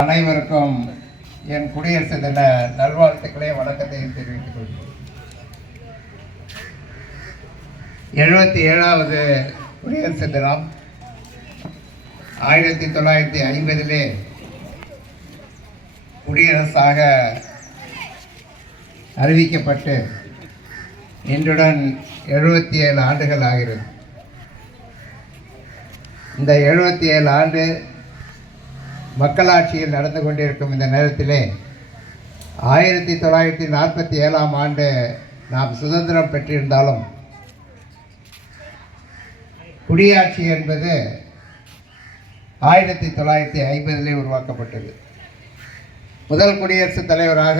அனைவருக்கும் என் குடியரசு தின நல்வாழ்த்துக்களை வணக்கத்தையும் தெரிவித்துக் கொள்கிறேன். 77வது குடியரசு தினம் 1950 குடியரசாக அறிவிக்கப்பட்டு இன்றுடன் 77 ஆண்டுகள் ஆகிறது. இந்த 77 ஆண்டு மக்களாட்சியில் நடந்து கொண்டிருக்கும் இந்த நேரத்திலே 1947ஆம் ஆண்டு நாம் சுதந்திரம் பெற்றிருந்தாலும் குடியாட்சி என்பது 1950 உருவாக்கப்பட்டது. முதல் குடியரசுத் தலைவராக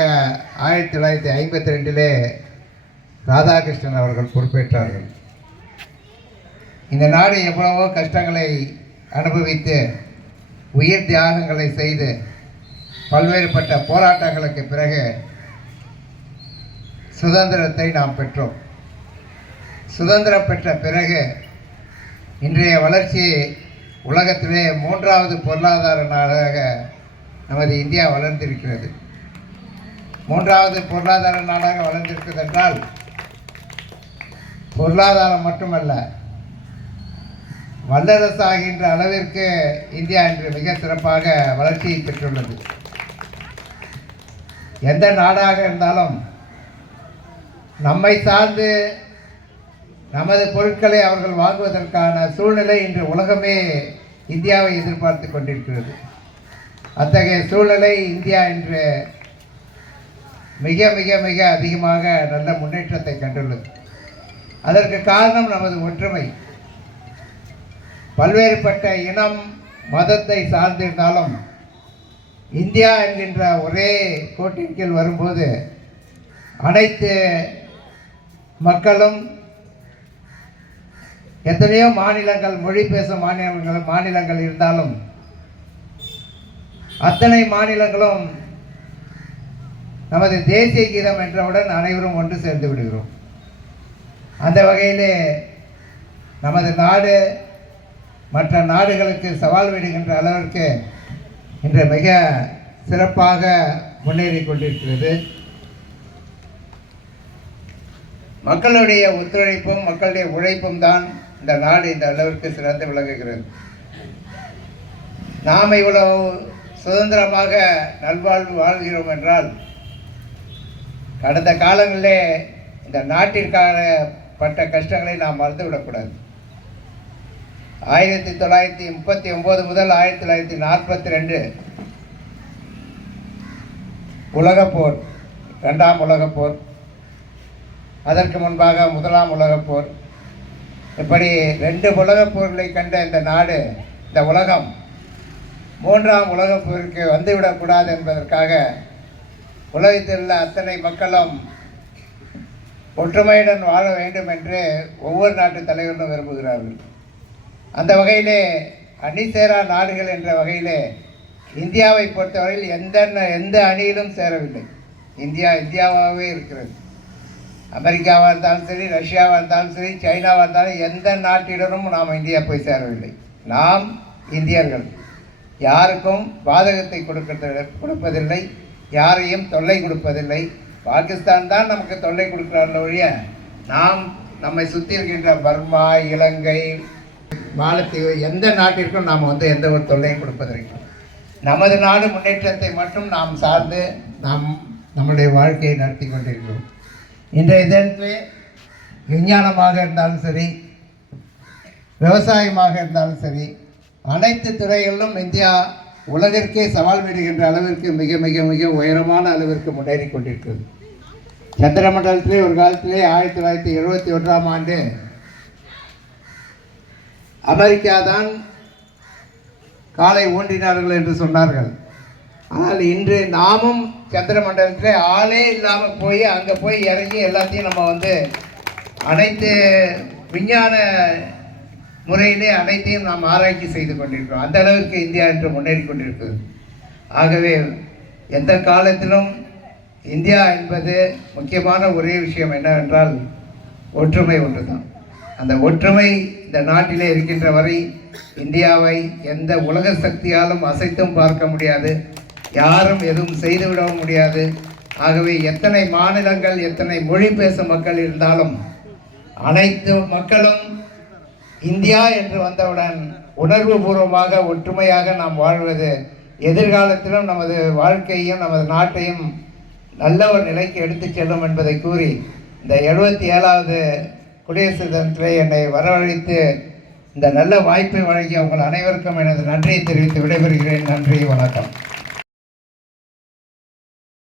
1952 ராதாகிருஷ்ணன் அவர்கள் பொறுப்பேற்றார்கள். இந்த நாடு எவ்வளவோ கஷ்டங்களை அனுபவித்து உயிர் தியாகங்களை செய்து பல்வேறுபட்ட போராட்டங்களுக்கு பிறகு சுதந்திரத்தை நாம் பெற்றோம். சுதந்திரம் பெற்ற பிறகு இன்றைய வளர்ச்சி உலகத்திலே 3வது பொருளாதார நாடாக நமது இந்தியா வளர்ந்திருக்கிறது. 3வது பொருளாதார நாடாக வளர்ந்திருக்கிறது என்றால் பொருளாதாரம் மட்டுமல்ல, வல்லரசாகின்ற அளவிற்கு இந்தியா இன்று மிக சிறப்பாக வளர்ச்சியை பெற்றுள்ளது. எந்த நாடாக இருந்தாலும் நம்மை சார்ந்து நமது பொருட்களை அவர்கள் வாங்குவதற்கான சூழ்நிலை இன்று உலகமே இந்தியாவை எதிர்பார்த்து கொண்டிருக்கிறது. அத்தகைய சூழ்நிலை இந்தியா இன்று மிக மிக மிக அதிகமாக நல்ல முன்னேற்றத்தை கண்டுள்ளது. அதற்கு காரணம் நமது ஒற்றுமை. பல்வேறுபட்ட இனம் மதத்தை சார்ந்திருந்தாலும் இந்தியா என்கின்ற ஒரே கோட்டின் கீழ் வரும்போது அனைத்து மக்களும் எத்தனையோ மாநிலங்கள், மொழி பேசும் மாநிலங்கள் இருந்தாலும் அத்தனை மாநிலங்களும் நமது தேசிய கீதம் என்றவுடன் அனைவரும் ஒன்று சேர்ந்து விடுகிறோம். அந்த வகையிலே நமது நாடு மற்ற நாடுகளுக்கு சவால் விடுகின்ற அளவிற்கு இன்று மிக சிறப்பாக முன்னேறி கொண்டிருக்கிறது. மக்களுடைய ஒத்துழைப்பும் மக்களுடைய உழைப்பும் தான் இந்த நாடு இந்த அளவிற்கு சிறந்து விளங்குகிறது. நாம் இவ்வளவு சுதந்திரமாக நல்வாழ்வு வாழ்கிறோம் என்றால் கடந்த காலங்களிலே இந்த நாட்டிற்கான பட்ட கஷ்டங்களை நாம் மறந்துவிடக்கூடாது. 1939 முதல் 1942 உலகப்போர், 2ஆம் உலகப்போர், அதற்கு முன்பாக 1ஆம் உலகப்போர், இப்படி 2 உலகப் போர்களை கண்ட இந்த நாடு, இந்த உலகம் 3ஆம் உலகப் போருக்கு வந்துவிடக்கூடாது என்பதற்காக உலகத்தில் உள்ள அத்தனை மக்களும் ஒற்றுமையுடன் வாழ வேண்டும் என்று ஒவ்வொரு நாட்டு தலைவர்களும் விரும்புகிறார்கள். அந்த வகையிலே அணி சேரா நாடுகள் என்ற வகையிலே இந்தியாவை பொறுத்தவரையில் எந்த அணியிலும் சேரவில்லை. இந்தியாவாகவே இருக்கிறது. அமெரிக்காவாக இருந்தாலும் சரி, ரஷ்யாவாக இருந்தாலும் சரி, சைனாவாக இருந்தாலும் எந்த நாட்டிடனும் நாம் இந்தியா போய் சேரவில்லை. நாம் இந்தியர்கள் யாருக்கும் பாதகத்தை கொடுப்பதில்லை, யாரையும் தொல்லை கொடுப்பதில்லை. பாகிஸ்தான் தான் நமக்கு தொல்லை கொடுக்கிறார்கள் ஒழிய நாம் நம்மை சுற்றி இருக்கின்ற பர்மா, இலங்கை, மாலத்தீவு எந்த நாட்டிற்கும் நாம் எந்த ஒரு தொல்லையும் கொடுப்பதற்கு நமது நாடு முன்னேற்றத்தை மட்டும் நாம் சார்ந்து நம்முடைய வாழ்க்கையை நடத்தி கொண்டிருக்கிறோம். இன்றைய தினத்திலே விஞ்ஞானமாக இருந்தாலும் சரி, விவசாயமாக இருந்தாலும் சரி, அனைத்து துறைகளிலும் இந்தியா உலகிற்கே சவால் விடுகின்ற அளவிற்கு மிக மிக மிக உயரமான அளவிற்கு முன்னேறி கொண்டிருக்கிறது. சந்திரமண்டலத்திலே ஒரு காலத்திலே 1971ஆம் ஆண்டு அமெரிக்கா தான் காலை ஊன்றினார்கள் என்று சொன்னார்கள். ஆனால் இன்று நாமும் சந்திர மண்டலத்தில் ஆளே இல்லாமல் போய் அங்கே போய் இறங்கி எல்லாத்தையும் நம்ம அனைத்து விஞ்ஞான முறையிலே அனைத்தையும் நாம் ஆராய்ச்சி செய்து கொண்டிருக்கிறோம். அந்த அளவிற்கு இந்தியா இன்று முன்னேறி கொண்டிருக்கிறது. ஆகவே எந்த காலத்திலும் இந்தியா என்பது முக்கியமான ஒரே விஷயம் என்னவென்றால் ஒற்றுமை ஒன்று தான். அந்த ஒற்றுமை இந்த நாட்டிலே இருக்கின்ற வரை இந்தியாவை எந்த உலக சக்தியாலும் அசைத்தும் பார்க்க முடியாது, யாரும் எதுவும் செய்துவிடவும் முடியாது. ஆகவே எத்தனை மாநிலங்கள், எத்தனை மொழி பேசும் மக்கள் இருந்தாலும் அனைத்து மக்களும் இந்தியா என்று வந்தவுடன் உணர்வு பூர்வமாக ஒற்றுமையாக நாம் வாழ்வது எதிர்காலத்திலும் நமது வாழ்க்கையும் நமது நாட்டையும் நல்ல ஒரு நிலைக்கு எடுத்து செல்லும் என்பதை கூறி இந்த 77வது குடியரசு தினத்திலே என்னை வரவழைத்து இந்த நல்ல வாய்ப்பை வழங்கிய உங்கள் அனைவருக்கும் எனது நன்றியை தெரிவித்து விடைபெறுகிறேன். நன்றி, வணக்கம்.